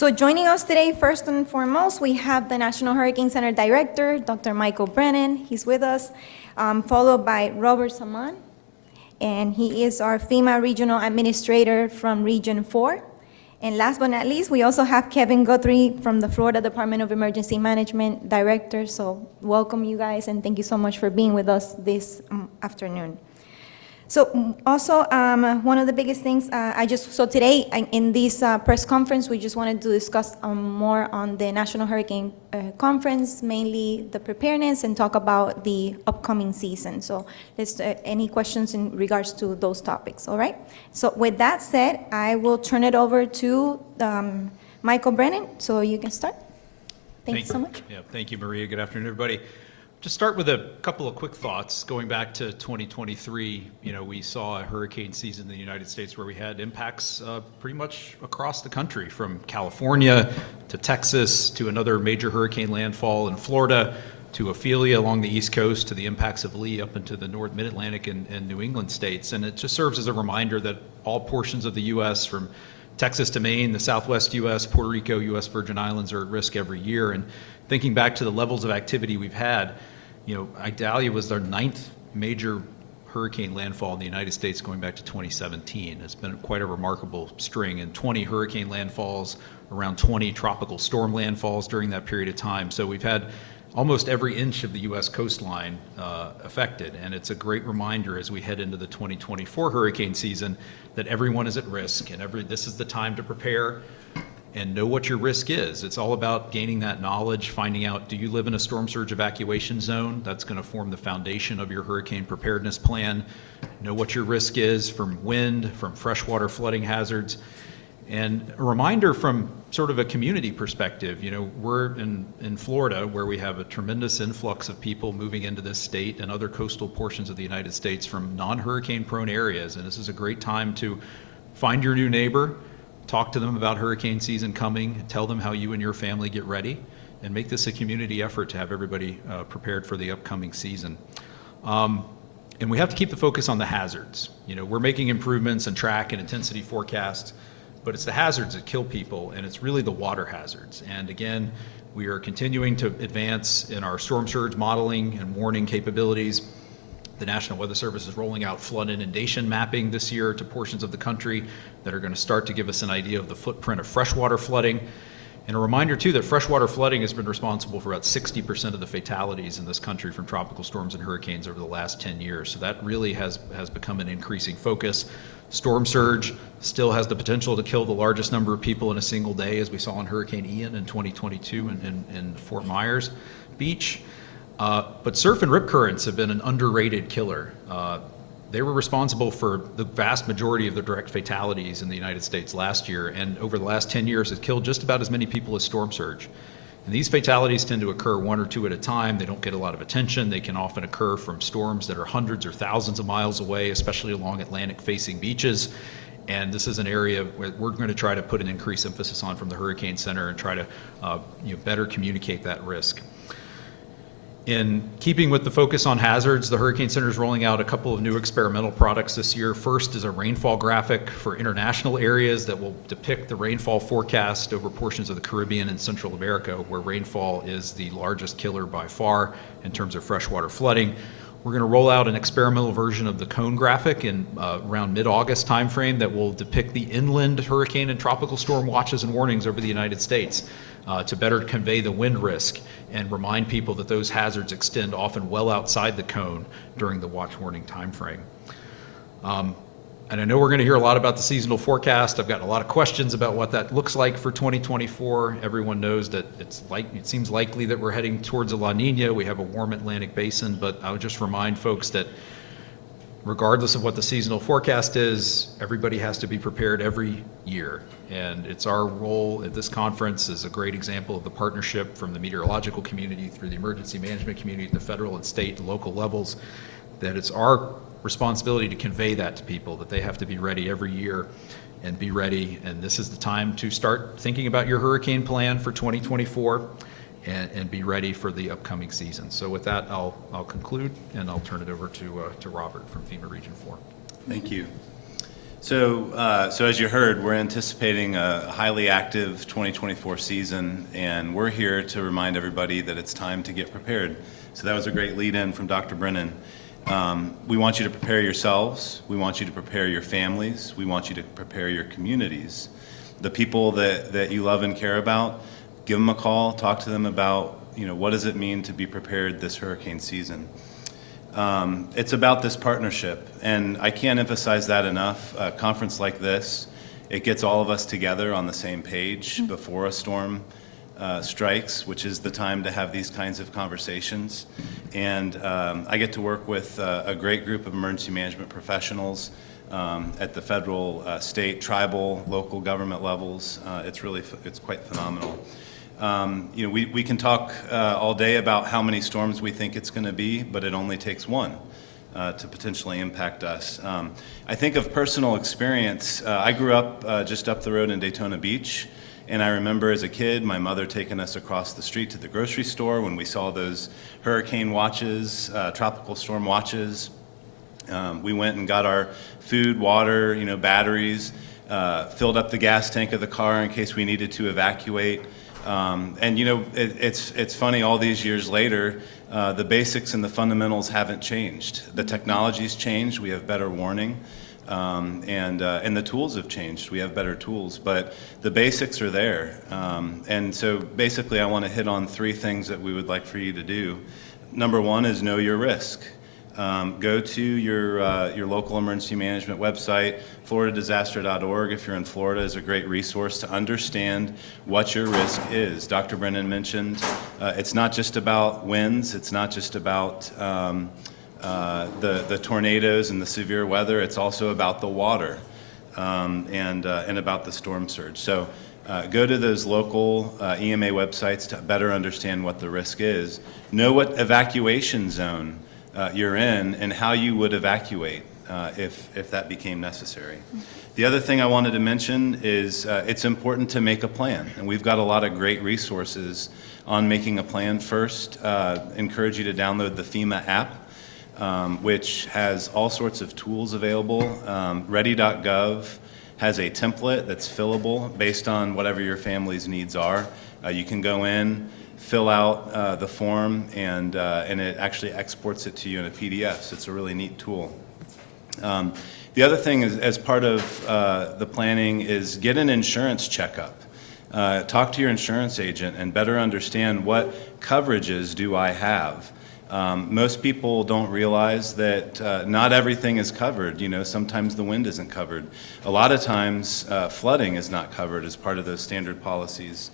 So joining us today, first and foremost, we have the National Hurricane Center Director, Dr. Michael Brennan. He's with us, followed by Robert Saman, and he is our FEMA Regional Administrator from Region 4. And last but not least, we also have Kevin Guthrie from the Florida Department of Emergency Management Director. So welcome, you guys, and thank you so much for being with us this afternoon. So also, one of the biggest things, so today in this press conference, we just wanted to discuss more on the National Hurricane Conference, mainly the preparedness, and talk about the upcoming season. So let's, any questions in regards to those topics, all right? So with that said, I will turn it over to Michael Brennan, so you can start. Thank you so much. Yeah, thank you, Maria. Good afternoon, everybody. Just start with a couple of quick thoughts. Going back to 2023, we saw a hurricane season in the United States where we had impacts pretty much across the country, from California to Texas to another major hurricane landfall in Florida to Ophelia along the East Coast to the impacts of Lee up into the North Mid-Atlantic and New England states. And it just serves as a reminder that all portions of the U.S., from Texas to Maine, the Southwest U.S., Puerto Rico, U.S. Virgin Islands, are at risk every year. And thinking back to the levels of activity we've had, Idalia was our 9th major hurricane landfall in the United States going back to 2017. It's been quite a remarkable string, and 20 hurricane landfalls, around 20 tropical storm landfalls during that period of time. So we've had almost every inch of the U.S. coastline affected, and it's a great reminder as we head into the 2024 hurricane season that everyone is at risk, and this is the time to prepare and know what your risk is. It's all about gaining that knowledge, finding out, do you live in a storm surge evacuation zone? That's going to form the foundation of your hurricane preparedness plan. Know what your risk is from wind, from freshwater flooding hazards. And a reminder from sort of a community perspective, we're in Florida, where we have a tremendous influx of people moving into this state and other coastal portions of the United States from non-hurricane prone areas. And this is a great time to find your new neighbor, talk to them about hurricane season coming, tell them how you and your family get ready, and make this a community effort to have everybody prepared for the upcoming season. And we have to keep the focus on the hazards. We're making improvements in track and intensity forecasts, but it's the hazards that kill people, and it's really the water hazards. And again, we are continuing to advance in our storm surge modeling and warning capabilities. The National Weather Service is rolling out flood inundation mapping this year to portions of the country that are going to start to give us an idea of the footprint of freshwater flooding. And a reminder, too, that freshwater flooding has been responsible for about 60% of the fatalities in this country from tropical storms and hurricanes over the last 10 years. So that really has become an increasing focus. Storm surge still has the potential to kill the largest number of people in a single day, as we saw in Hurricane Ian in 2022 in Fort Myers Beach. But surf and rip currents have been an underrated killer. They were responsible for the vast majority of the direct fatalities in the United States last year, and over the last 10 years has killed just about as many people as storm surge. And these fatalities tend to occur one or two at a time. They don't get a lot of attention. They can often occur from storms that are hundreds or thousands of miles away, especially along Atlantic-facing beaches. And this is an area where we're going to try to put an increased emphasis on from the Hurricane Center and try to better communicate that risk. In keeping with the focus on hazards, the Hurricane Center is rolling out a couple of new experimental products this year. First is a rainfall graphic for international areas that will depict the rainfall forecast over portions of the Caribbean and Central America, where rainfall is the largest killer by far in terms of freshwater flooding. We're going to roll out an experimental version of the cone graphic in around mid-August timeframe that will depict the inland hurricane and tropical storm watches and warnings over the United States to better convey the wind risk and remind people that those hazards extend often well outside the cone during the watch warning timeframe. And I know we're going to hear a lot about the seasonal forecast. I've gotten a lot of questions about what that looks like for 2024. Everyone knows that it seems likely that we're heading towards a La Nina. We have a warm Atlantic basin, but I would just remind folks that regardless of what the seasonal forecast is, everybody has to be prepared every year. And it's our role at this conference is a great example of the partnership from the meteorological community through the emergency management community at the federal and state and local levels, that it's our responsibility to convey that to people, that they have to be ready every year and be ready. And this is the time to start thinking about your hurricane plan for 2024 and be ready for the upcoming season. So with that, I'll conclude, and I'll turn it over to Robert from FEMA Region 4. Thank you. So as you heard, we're anticipating a highly active 2024 season, and we're here to remind everybody that it's time to get prepared. So that was a great lead-in from Dr. Brennan. We want you to prepare yourselves. We want you to prepare your families. We want you to prepare your communities. The people that you love and care about, give them a call, talk to them about, what does it mean to be prepared this hurricane season. It's about this partnership, and I can't emphasize that enough. A conference like this, it gets all of us together on the same page before a storm strikes, which is the time to have these kinds of conversations. And I get to work with a great group of emergency management professionals at the federal, state, tribal, local government levels. It's quite phenomenal. We can talk all day about how many storms we think it's going to be, but it only takes one to potentially impact us. I think of personal experience. I grew up just up the road in Daytona Beach, and I remember as a kid my mother taking us across the street to the grocery store when we saw those hurricane watches, tropical storm watches. We went and got our food, water, batteries, filled up the gas tank of the car in case we needed to evacuate. It's funny, all these years later, the basics and the fundamentals haven't changed. The technology's changed, we have better warning, and the tools have changed, we have better tools, but the basics are there. And so basically I want to hit on three things that we would like for you to do. Number one is know your risk. Go to your local emergency management website. FloridaDisaster.org, if you're in Florida, is a great resource to understand what your risk is. Dr. Brennan mentioned it's not just about winds, it's not just about the tornadoes and the severe weather, it's also about the water and about the storm surge. So go to those local EMA websites to better understand what the risk is. Know what evacuation zone you're in and how you would evacuate if that became necessary. The other thing I wanted to mention is it's important to make a plan, and we've got a lot of great resources on making a plan. First, encourage you to download the FEMA app, which has all sorts of tools available. Ready.gov has a template that's fillable based on whatever your family's needs are. You can go in, fill out the form, and it actually exports it to you in a PDF. So it's a really neat tool. The other thing is, as part of the planning, is get an insurance checkup. Talk to your insurance agent and better understand what coverages do I have. Most people don't realize that not everything is covered. Sometimes the wind isn't covered. A lot of times flooding is not covered as part of those standard policies.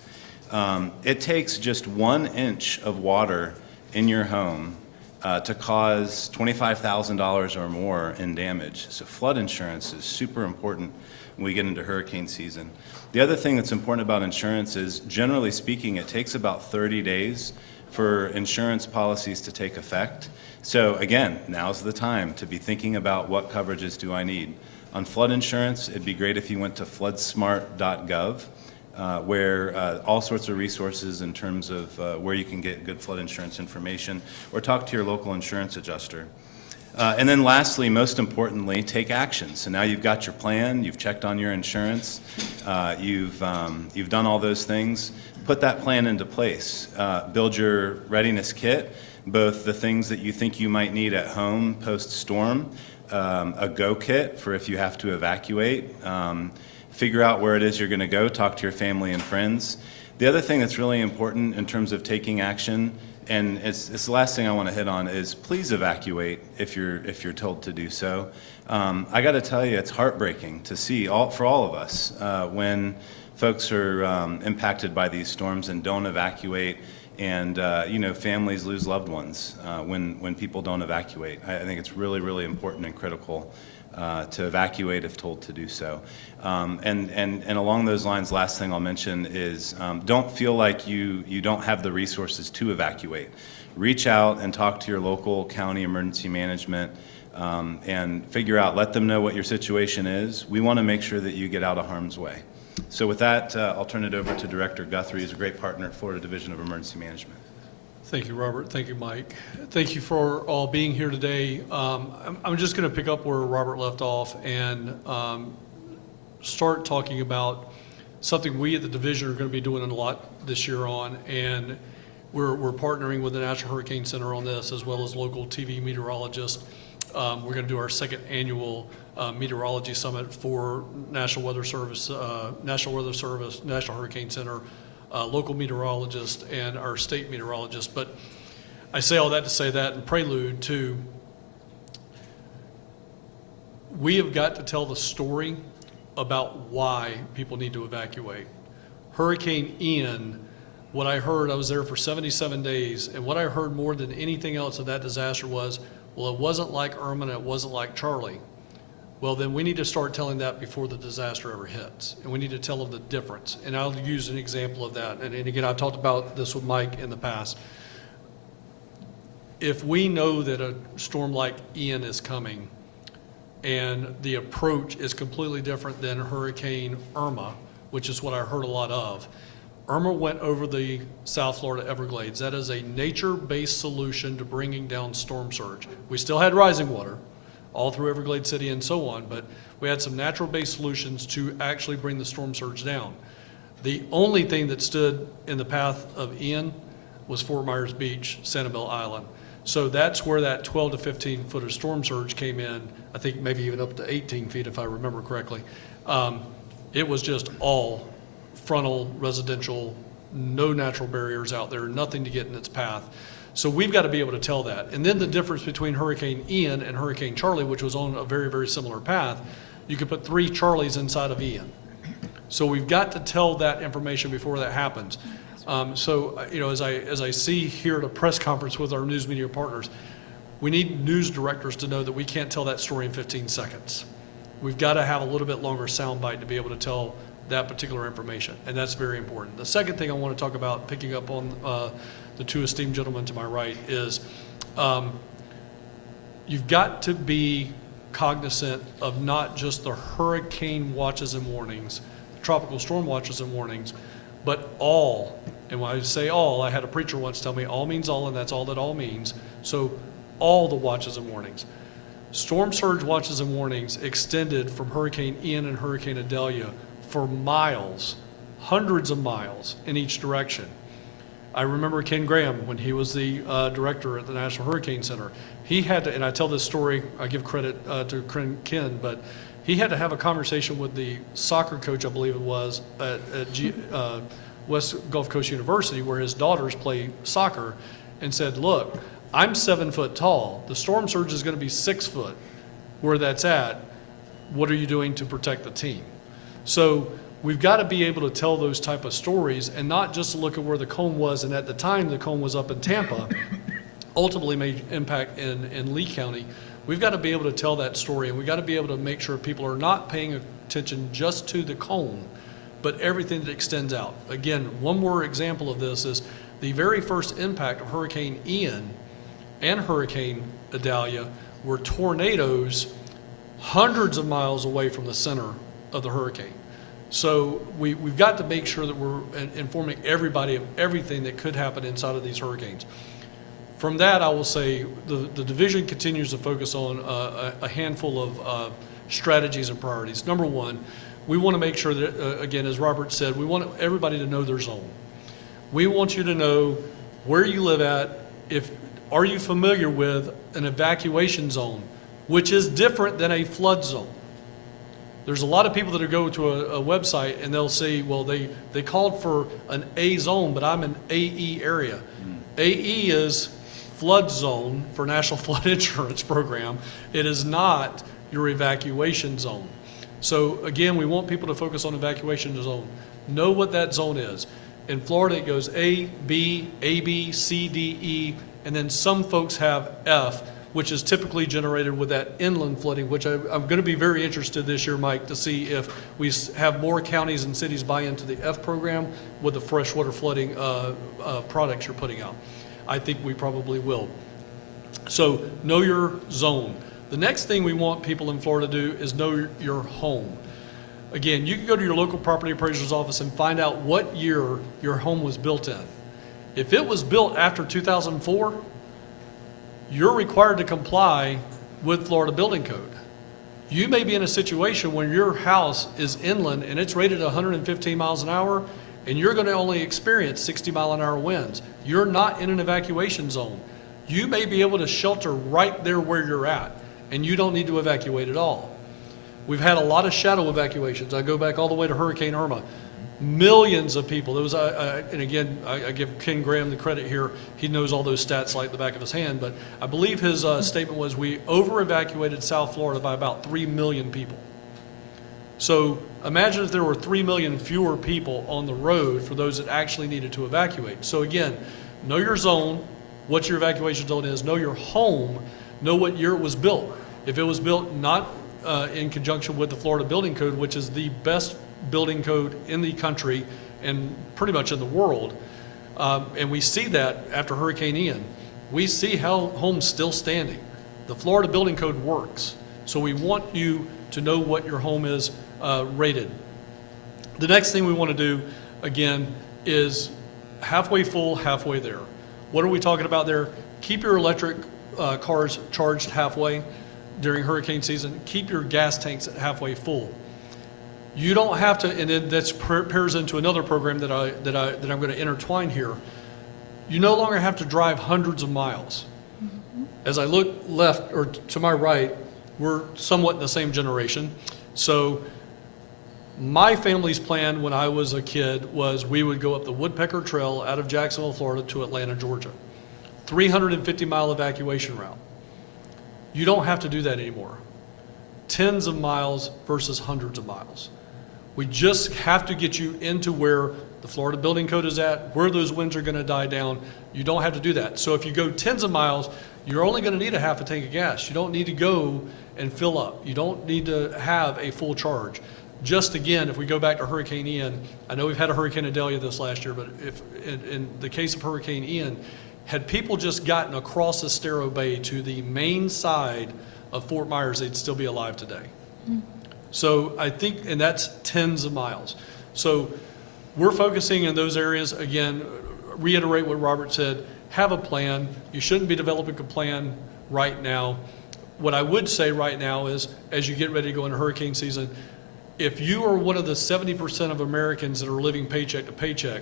It takes just 1 inch of water in your home to cause $25,000 or more in damage. So flood insurance is super important when we get into hurricane season. The other thing that's important about insurance is, generally speaking, it takes about 30 days for insurance policies to take effect. So again, now's the time to be thinking about what coverages do I need. On flood insurance, it'd be great if you went to floodsmart.gov. Where all sorts of resources in terms of where you can get good flood insurance information, or talk to your local insurance adjuster. And then lastly, most importantly, take action. So now you've got your plan, you've checked on your insurance, you've done all those things. Put that plan into place. Build your readiness kit, both the things that you think you might need at home post-storm, a go kit for if you have to evacuate, figure out where it is you're going to go, talk to your family and friends. The other thing that's really important in terms of taking action, and it's the last thing I want to hit on, is please evacuate if you're told to do so. I got to tell you, it's heartbreaking to see for all of us when folks are impacted by these storms and don't evacuate, and families lose loved ones when people don't evacuate. I think it's really, really important and critical to evacuate if told to do so. And along those lines, last thing I'll mention is don't feel like you don't have the resources to evacuate. Reach out and talk to your local county emergency management and figure out, let them know what your situation is. We want to make sure that you get out of harm's way. So with that, I'll turn it over to Director Guthrie, who's a great partner at Florida Division of Emergency Management. Thank you, Robert. Thank you, Mike. Thank you for all being here today. I'm just going to pick up where Robert left off and start talking about something we at the division are going to be doing a lot this year on, and we're partnering with the National Hurricane Center on this, as well as local TV meteorologists. We're going to do our second annual meteorology summit for National Weather Service, National Hurricane Center, local meteorologists, and our state meteorologists. But I say all that to say that in prelude to, we have got to tell the story about why people need to evacuate. Hurricane Ian, what I heard, I was there for 77 days, and what I heard more than anything else of that disaster was, well, it wasn't like Irma and it wasn't like Charlie. Well, then we need to start telling that before the disaster ever hits, and we need to tell them the difference. And I'll use an example of that. And again, I've talked about this with Mike in the past. If we know that a storm like Ian is coming, and the approach is completely different than Hurricane Irma, which is what I heard a lot of. Irma went over the South Florida Everglades. That is a nature-based solution to bringing down storm surge. We still had rising water all through Everglades City and so on, but we had some natural-based solutions to actually bring the storm surge down. The only thing that stood in the path of Ian was Fort Myers Beach, Sanibel Island. So that's where that 12 to 15 foot of storm surge came in, I think maybe even up to 18 feet if I remember correctly. It was just all frontal, residential, no natural barriers out there, nothing to get in its path. So we've got to be able to tell that. And then the difference between Hurricane Ian and Hurricane Charlie, which was on a very, very similar path, you could put 3 Charlies inside of Ian. So we've got to tell that information before that happens. You know, as I see here at a press conference with our news media partners, we need news directors to know that we can't tell that story in 15 seconds. We've got to have a little bit longer soundbite to be able to tell that particular information, and that's very important. The second thing I want to talk about, picking up on the 2 esteemed gentlemen to my right, is you've got to be cognizant of not just the hurricane watches and warnings, the tropical storm watches and warnings, but all. And when I say all, I had a preacher once tell me all means all, and that's all that all means. So all the watches and warnings. Storm surge watches and warnings extended from Hurricane Ian and Hurricane Idalia for miles, hundreds of miles in each direction. I remember Ken Graham, when he was the director at the National Hurricane Center, he had to, and I tell this story, I give credit to Ken, but he had to have a conversation with the soccer coach, I believe it was, at West Gulf Coast University, where his daughters play soccer, and said, look, I'm 7 foot tall. The storm surge is going to be 6 foot. Where that's at, what are you doing to protect the team? So we've got to be able to tell those type of stories and not just look at where the cone was, and at the time the cone was up in Tampa, ultimately made impact in Lee County. We've got to be able to tell that story, and we've got to be able to make sure people are not paying attention just to the cone, but everything that extends out. Again, one more example of this is the very first impact of Hurricane Ian and Hurricane Idalia were tornadoes hundreds of miles away from the center of the hurricane. So we've got to make sure that we're informing everybody of everything that could happen inside of these hurricanes. From that, I will say the division continues to focus on a handful of strategies and priorities. Number one, we want to make sure that, again, as Robert said, we want everybody to know their zone. We want you to know where you live at. Are you familiar with an evacuation zone, which is different than a flood zone? There's a lot of people that go to a website and they'll say, well, they called for an A zone, but I'm an AE area. AE is flood zone for National Flood Insurance Program. It is not your evacuation zone. So again, we want people to focus on evacuation zone. Know what that zone is. In Florida, it goes A, B, C, D, E, and then some folks have F, which is typically generated with that inland flooding, which I'm going to be very interested this year, Mike, to see if we have more counties and cities buy into the F program with the freshwater flooding products you're putting out. I think we probably will. So know your zone. The next thing we want people in Florida to do is know your home. Again, you can go to your local property appraiser's office and find out what year your home was built in. If it was built after 2004, you're required to comply with Florida Building Code. You may be in a situation where your house is inland and it's rated 115 miles an hour, and you're going to only experience 60-mile-an-hour winds. You're not in an evacuation zone. You may be able to shelter right there where you're at, and you don't need to evacuate at all. We've had a lot of shadow evacuations. I go back all the way to Hurricane Irma. Millions of people. There was, and again, I give Ken Graham the credit here. He knows all those stats like the back of his hand, but I believe his statement was we over-evacuated South Florida by about 3 million people. So imagine if there were 3 million fewer people on the road for those that actually needed to evacuate. So again, know your zone, what your evacuation zone is, know your home, know what year it was built. If it was built not in conjunction with the Florida Building Code, which is the best building code in the country and pretty much in the world, and we see that after Hurricane Ian, we see how homes still standing. The Florida Building Code works. So we want you to know what your home is rated. The next thing we want to do, again, is halfway full, halfway there. What are we talking about there? Keep your electric cars charged halfway during hurricane season. Keep your gas tanks at halfway full. You don't have to, and then that pairs into another program that I'm going to intertwine here. You no longer have to drive hundreds of miles. As I look left or to my right, we're somewhat in the same generation. So my family's plan when I was a kid was we would go up the Woodpecker Trail out of Jacksonville, Florida to Atlanta, Georgia. 350-mile evacuation route. You don't have to do that anymore. Tens of miles versus hundreds of miles. We just have to get you into where the Florida Building Code is at, where those winds are going to die down. You don't have to do that. So if you go tens of miles, you're only going to need a half a tank of gas. You don't need to go and fill up. You don't need to have a full charge. Just again, if we go back to Hurricane Ian, I know we've had a Hurricane Idalia this last year, but if in the case of Hurricane Ian, had people just gotten across Estero Bay to the main side of Fort Myers, they'd still be alive today. So I think, and that's tens of miles. So we're focusing in those areas. Again, reiterate what Robert said, have a plan. You shouldn't be developing a plan right now. What I would say right now is, as you get ready to go into hurricane season, if you are one of the 70% of Americans that are living paycheck to paycheck,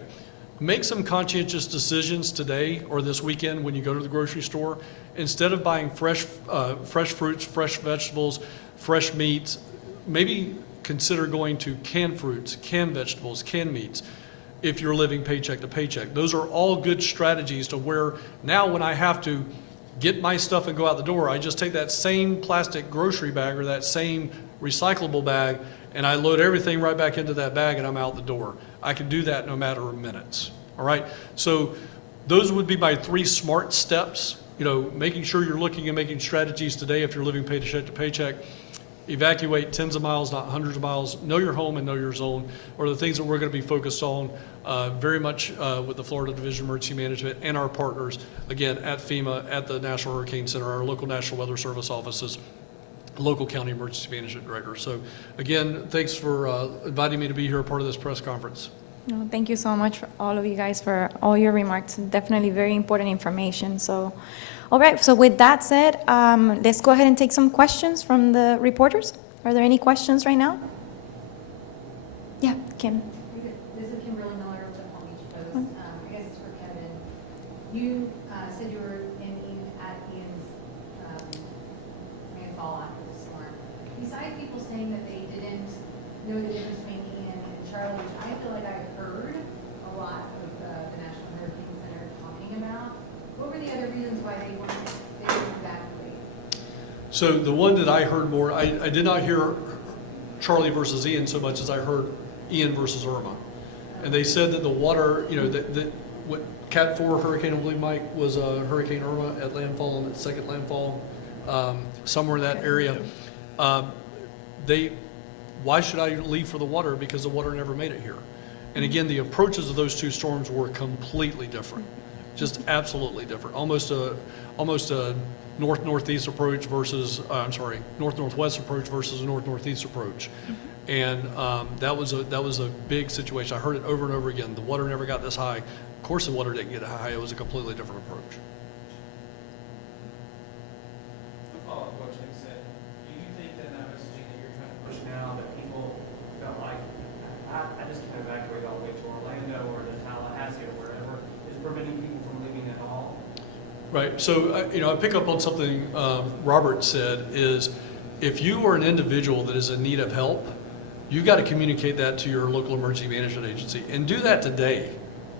make some conscientious decisions today or this weekend when you go to the grocery store. Instead of buying fresh fruits, fresh vegetables, fresh meats, maybe consider going to canned fruits, canned vegetables, canned meats if you're living paycheck to paycheck. Those are all good strategies to where now when I have to get my stuff and go out the door, I just take that same plastic grocery bag or that same recyclable bag and I load everything right back into that bag and I'm out the door. I can do that in a matter of minutes, all right? So those would be my 3 smart steps, making sure you're looking and making strategies today if you're living paycheck to paycheck. Evacuate tens of miles, not hundreds of miles. Know your home and know your zone, or the things that we're going to be focused on very much with the Florida Division of Emergency Management and our partners, again, at FEMA, at the National Hurricane Center, our local National Weather Service offices, local county emergency management director. So again, thanks for inviting me to be here, a part of this press conference. No, thank you so much for all of you guys for all your remarks. Definitely very important information. So, all right. So with that said, let's go ahead and take some questions from the reporters. Are there any questions right now? Yeah, Kim. This is Kimberly Miller with the Palm Beach Post. I guess it's for Kevin. You said you were at Ian's landfall after the storm. Besides people saying that they didn't know the difference between Ian and Charlie, which I feel like I've heard a lot of the National Hurricane Center talking about, what were the other reasons why they didn't evacuate? So the one that I heard more, I did not hear Charlie versus Ian so much as I heard Ian versus Irma. And they said that the water, that what Cat 4 hurricane, I believe, Mike, was Hurricane Irma at landfall, and its second landfall, somewhere in that area. Why should I leave for the water? Because the water never made it here. And again, the approaches of those 2 storms were completely different, just absolutely different. Almost a north-northeast approach versus, north-northwest approach versus a north-northeast approach. And that was a big situation. I heard it over and over again. The water never got this high. Of course, the water didn't get high. It was a completely different approach. Follow up what Jim said. Do you think that messaging that you're trying to push now that people felt like, I just can't evacuate all the way to Orlando or to Tallahassee or wherever, is preventing people from leaving at all? Right. So, I pick up on something Robert said is if you are an individual that is in need of help, you've got to communicate that to your local emergency management agency and do that today.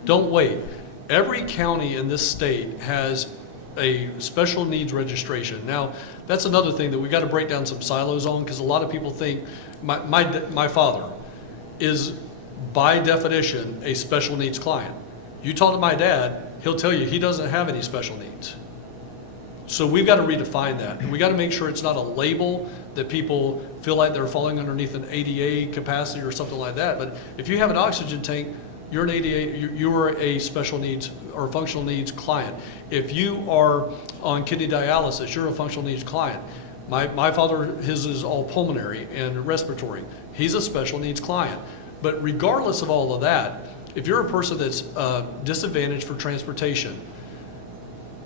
Don't wait. Every county in this state has a special needs registration. Now, that's another thing that we've got to break down some silos on, because a lot of people think my father is by definition a special needs client. You talk to my dad, he'll tell you he doesn't have any special needs. So we've got to redefine that. And we got to make sure it's not a label that people feel like they're falling underneath an ADA capacity or something like that. But if you have an oxygen tank, you're an ADA, you're a special needs or functional needs client. If you are on kidney dialysis, you're a functional needs client. My father, his is all pulmonary and respiratory. He's a special needs client. But regardless of all of that, if you're a person that's disadvantaged for transportation,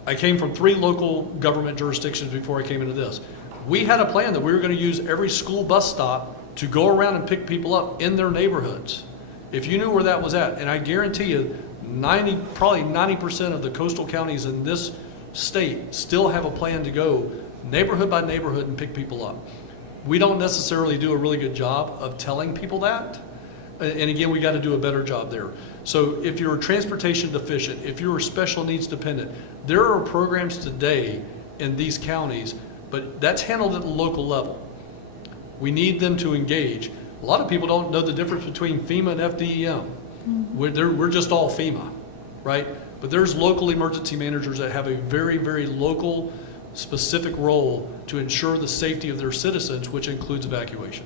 I came from 3 local government jurisdictions before I came into this. We had a plan that we were going to use every school bus stop to go around and pick people up in their neighborhoods. If you knew where that was at, and I guarantee you, probably 90% of the coastal counties in this state still have a plan to go neighborhood by neighborhood and pick people up. We don't necessarily do a really good job of telling people that. And again, we got to do a better job there. So if you're transportation deficient, if you're special needs dependent, there are programs today in these counties, but that's handled at the local level. We need them to engage. A lot of people don't know the difference between FEMA and FDEM. We're just all FEMA, right? But there's local emergency managers that have a very, very local, specific role to ensure the safety of their citizens, which includes evacuation.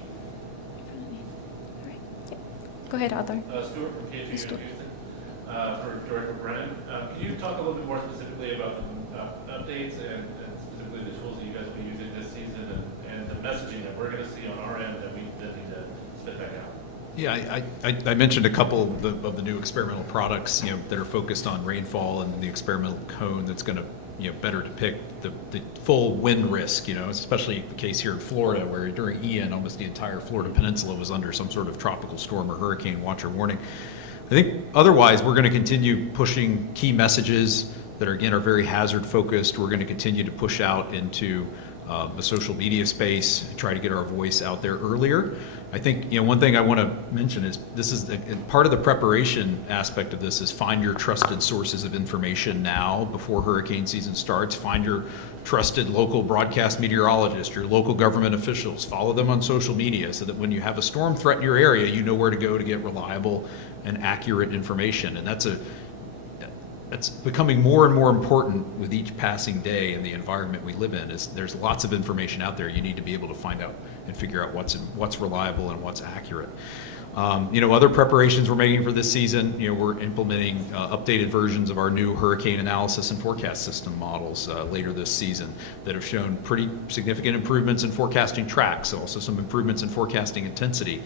Go ahead, Arthur. Stuart from KHOU in Houston, for Director Brennan. Can you talk a little bit more specifically about the updates and specifically the tools that you guys will be using this season and the messaging that we're going to see on our end that we then need to spit back out? Yeah, I mentioned a couple of the new experimental products, that are focused on rainfall and the experimental cone that's going to, better depict the full wind risk, especially the case here in Florida, where during Ian, almost the entire Florida peninsula was under some sort of tropical storm or hurricane watch or warning. I think otherwise, we're going to continue pushing key messages that are very hazard focused. We're going to continue to push out into the social media space, try to get our voice out there earlier. I think one thing I want to mention is this is part of the preparation aspect of this is find your trusted sources of information now before hurricane season starts. Find your trusted local broadcast meteorologist, your local government officials. Follow them on social media so that when you have a storm threat in your area, you know where to go to get reliable and accurate information. And that's becoming more and more important with each passing day in the environment we live in. There's lots of information out there. You need to be able to find out and figure out what's reliable and what's accurate. Other preparations we're making for this season, we're implementing updated versions of our new hurricane analysis and forecast system models later this season that have shown pretty significant improvements in forecasting tracks, also some improvements in forecasting intensity.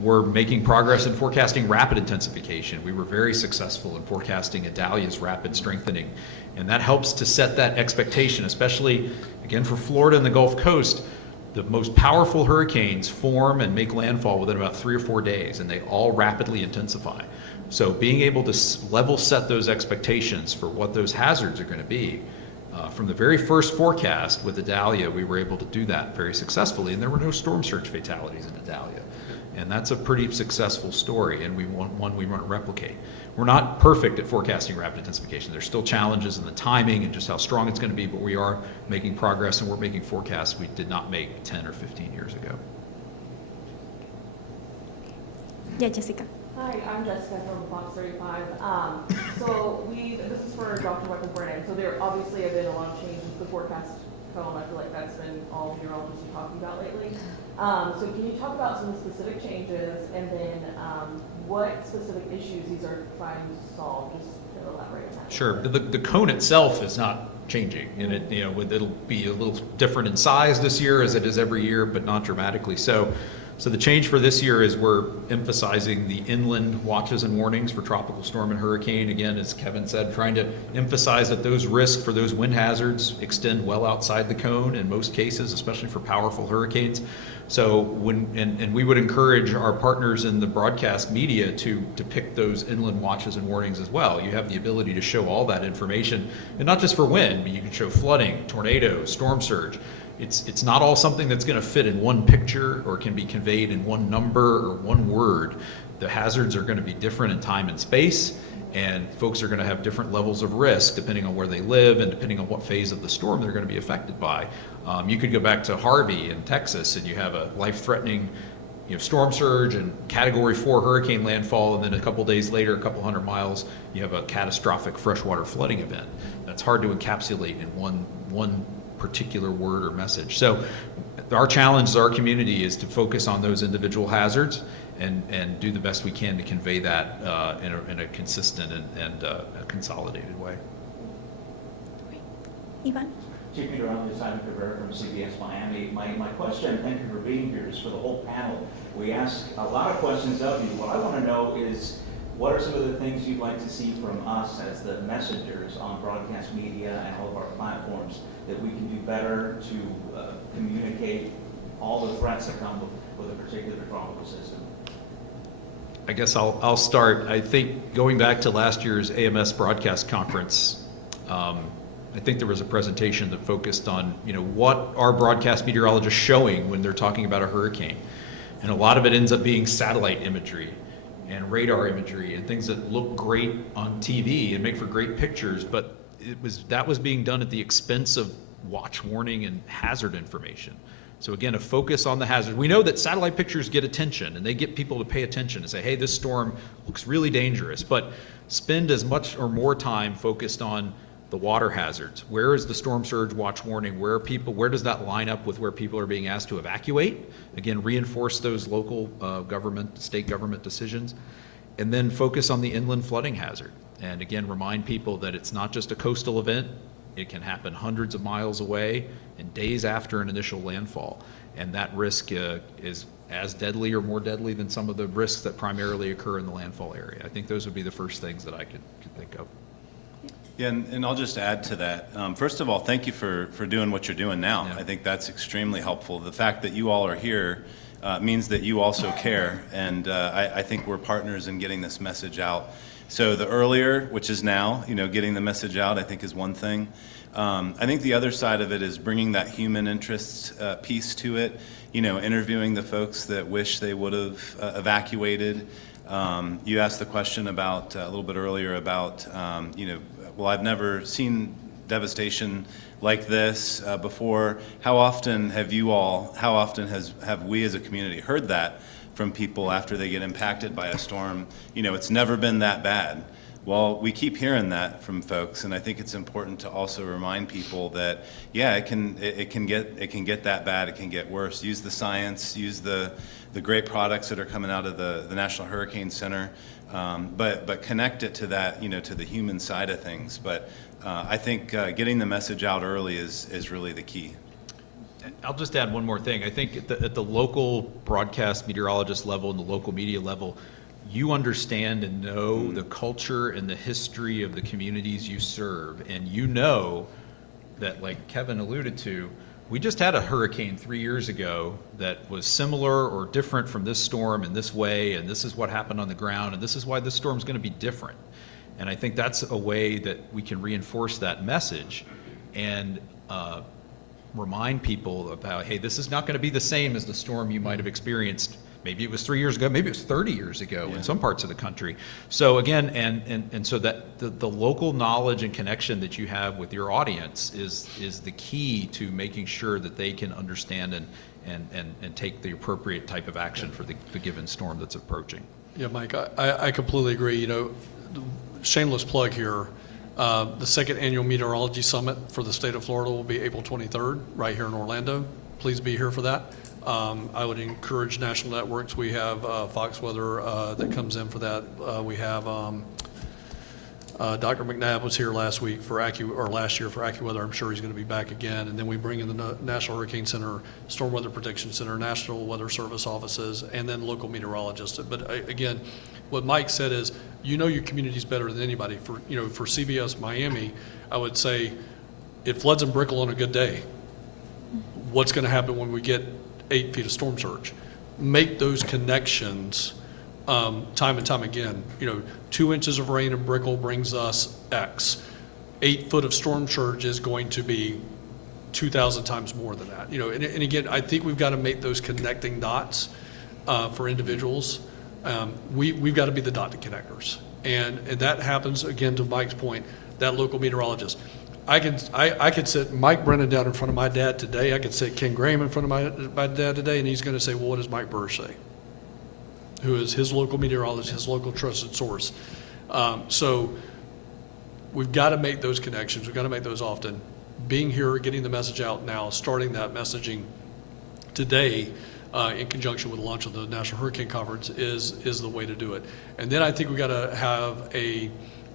We're making progress in forecasting rapid intensification. We were very successful in forecasting Idalia's rapid strengthening, and that helps to set that expectation, especially, again, for Florida and the Gulf Coast. The most powerful hurricanes form and make landfall within about 3 or 4 days, and they all rapidly intensify. So being able to level set those expectations for what those hazards are going to be, from the very first forecast with Idalia, we were able to do that very successfully, and there were no storm surge fatalities in Idalia. And that's a pretty successful story, and we want to replicate. We're not perfect at forecasting rapid intensification. There's still challenges in the timing and just how strong it's going to be, but we are making progress, and we're making forecasts we did not make 10 or 15 years ago. Yeah, Jessica. Hi, I'm Jessica from Fox 35. This is for Dr. Michael Brennan. So there obviously have been a lot of changes to the forecast cone. I feel like that's been all meteorologists are talking about lately. So can you talk about some specific changes and then what specific issues these are trying to solve? Just to elaborate on that. Sure. The cone itself is not changing, and it'll be a little different in size this year as it is every year, but not dramatically so. So the change for this year is we're emphasizing the inland watches and warnings for tropical storm and hurricane. Again, as Kevin said, trying to emphasize that those risks for those wind hazards extend well outside the cone in most cases, especially for powerful hurricanes. So we would encourage our partners in the broadcast media to pick those inland watches and warnings as well. You have the ability to show all that information, and not just for wind, but you can show flooding, tornadoes, storm surge. It's not all something that's going to fit in one picture or can be conveyed in one number or one word. The hazards are going to be different in time and space, and folks are going to have different levels of risk depending on where they live and depending on what phase of the storm they're going to be affected by. You could go back to Harvey in Texas, and you have a life-threatening storm surge and Category 4 hurricane landfall, and then a couple days later, a couple hundred miles, you have a catastrophic freshwater flooding event. That's hard to encapsulate in one particular word or message. So our challenge to our community is to focus on those individual hazards and do the best we can to convey that in a consistent and a consolidated way. Ivan? Chief Meteorologist David Paul from CBS Miami. My question, thank you for being here, is for the whole panel. We ask a lot of questions of you. What I want to know is, what are some of the things you'd like to see from us as the messengers on broadcast media and all of our platforms that we can do better to communicate all the threats that come with a particular tropical system? I guess I'll start. I think going back to last year's AMS broadcast conference, I think there was a presentation that focused on, what are broadcast meteorologists showing when they're talking about a hurricane. And a lot of it ends up being satellite imagery and radar imagery and things that look great on TV and make for great pictures, but that was being done at the expense of watch warning and hazard information. So again, a focus on the hazard. We know that satellite pictures get attention, and they get people to pay attention and say, hey, this storm looks really dangerous, but spend as much or more time focused on the water hazards. Where is the storm surge watch warning? Where does that line up with where people are being asked to evacuate? Again, reinforce those local state government decisions, and then focus on the inland flooding hazard. And again, remind people that it's not just a coastal event. It can happen hundreds of miles away and days after an initial landfall. And that risk is as deadly or more deadly than some of the risks that primarily occur in the landfall area. I think those would be the first things that I could think of. Yeah, and I'll just add to that. First of all, thank you for doing what you're doing now. Yeah. I think that's extremely helpful. The fact that you all are here means that you also care, and I think we're partners in getting this message out. So the earlier, which is now, getting the message out, I think is one thing. I think the other side of it is bringing that human interest piece to it, interviewing the folks that wish they would have evacuated. You asked the question about, a little bit earlier about, well, I've never seen devastation like this before. How often have we as a community heard that from people after they get impacted by a storm? It's never been that bad. Well, we keep hearing that from folks, and I think it's important to also remind people that, yeah, it can get that bad, it can get worse. Use the science, use the great products that are coming out of the National Hurricane Center, but connect it to that, to the human side of things. But I think getting the message out early is really the key. I'll just add one more thing. I think at the local broadcast meteorologist level and the local media level, you understand and know the culture and the history of the communities you serve, and you know that, like Kevin alluded to, we just had a hurricane 3 years ago that was similar or different from this storm in this way, and this is what happened on the ground, and this is why this storm's going to be different. And I think that's a way that we can reinforce that message and remind people about, hey, this is not going to be the same as the storm you might have experienced. Maybe it was 3 years ago, maybe it was 30 years ago in some parts of the country. So again, and so that the local knowledge and connection that you have with your audience is the key to making sure that they can understand and take the appropriate type of action for the given storm that's approaching. Yeah, Mike, I completely agree. Shameless plug here. The second annual meteorology summit for the state of Florida will be April 23rd, right here in Orlando. Please be here for that. I would encourage national networks. We have Fox Weather that comes in for that. We have Dr. McNabb was here last week for last year for AccuWeather. I'm sure he's going to be back again. And then we bring in the National Hurricane Center, Storm Weather Protection Center, National Weather Service offices, and then local meteorologists. But again, what Mike said is, you know your communities better than anybody. For CBS Miami, I would say it floods in Brickell on a good day. What's going to happen when we get 8 feet of storm surge? Make those connections time and time again. 2 inches of rain in Brickell brings us X. 8 foot of storm surge is going to be 2,000 times more than that. And again, I think we've got to make those connecting dots for individuals. We've got to be the dot connectors, and that happens again to Mike's point. That local meteorologist. I could sit Mike Brennan down in front of my dad today. I could sit Ken Graham in front of my dad today, and he's going to say, well, what does Mike Burr say? Who is his local meteorologist, his local trusted source. So we've got to make those connections. We've got to make those often. Being here, getting the message out now, starting that messaging today in conjunction with the launch of the National Hurricane Conference is the way to do it. And then I think we've got to have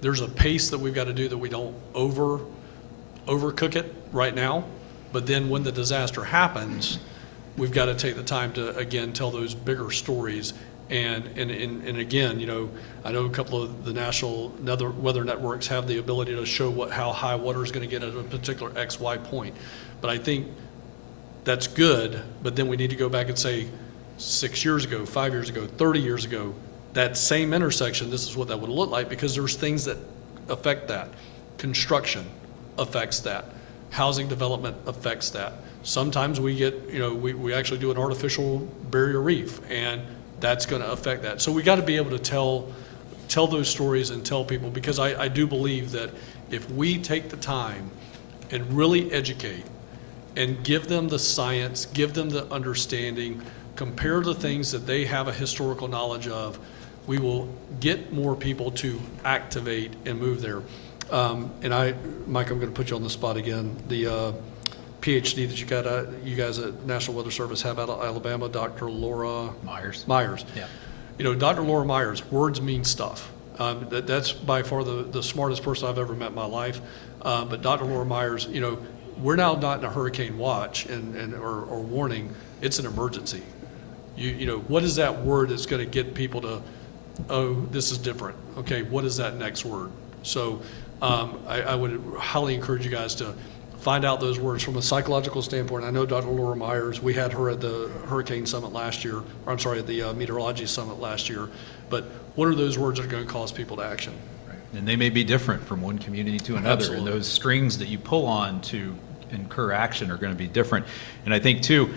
there's a pace that we've got to do that we don't overcook it right now, but then when the disaster happens, we've got to take the time to, again, tell those bigger stories. And again, I know a couple of the national weather networks have the ability to show how high water is going to get at a particular XY point. But I think that's good, but then we need to go back and say 6 years ago, 5 years ago, 30 years ago, that same intersection, this is what that would look like, because there's things that affect that. Construction affects that. Housing development affects that. Sometimes we get, we actually do an artificial barrier reef, and that's going to affect that. So we got to be able to tell those stories and tell people, because I do believe that if we take the time and really educate and give them the science, give them the understanding, compare the things that they have a historical knowledge of, we will get more people to activate and move there. Mike, I'm going to put you on the spot again. The PhD that you guys at National Weather Service have out of Alabama, Dr. Laura Myers. Yeah. Dr. Laura Myers, words mean stuff. That's by far the smartest person I've ever met in my life. But Dr. Laura Myers, we're now not in a hurricane watch or warning. It's an emergency. What is that word that's going to get people to, oh, this is different. Okay, what is that next word? So I would highly encourage you guys to find out those words from a psychological standpoint. I know Dr. Laura Myers, we had her at the Hurricane Summit last year, or I'm sorry, at the Meteorology Summit last year. But what are those words that are going to cause people to action? Right. And they may be different from one community to another. Absolutely. And those strings that you pull on to incur action are going to be different. And I think, too,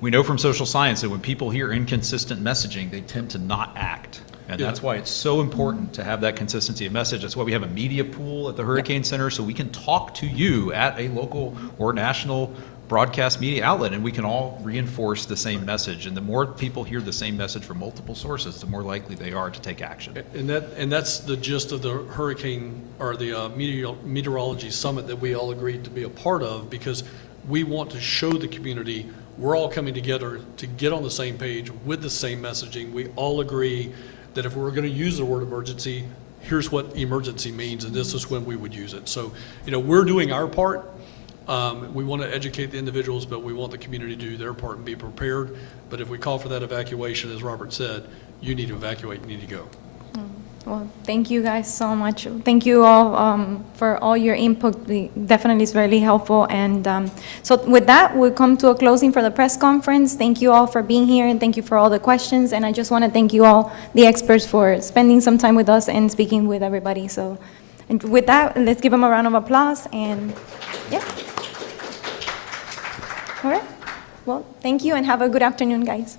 we know from social science that when people hear inconsistent messaging, they tend to not act. And that's why it's so important to have that consistency of message. That's why we have a media pool at the Hurricane Center, so we can talk to you at a local or national broadcast media outlet, and we can all reinforce the same message. And the more people hear the same message from multiple sources, the more likely they are to take action. And that's the gist of the hurricane, or the meteorology summit that we all agreed to be a part of, because we want to show the community we're all coming together to get on the same page with the same messaging. We all agree that if we're going to use the word emergency, here's what emergency means, and this is when we would use it. So, we're doing our part. We want to educate the individuals, but we want the community to do their part and be prepared. But if we call for that evacuation, as Robert said, you need to evacuate, you need to go. Well, thank you guys so much. Thank you all for all your input. Definitely is really helpful. And so with that, we'll come to a closing for the press conference. Thank you all for being here, and thank you for all the questions. And I just want to thank you all, the experts, for spending some time with us and speaking with everybody. So, and with that, let's give them a round of applause. And yeah. All right. Well, thank you, and have a good afternoon, guys.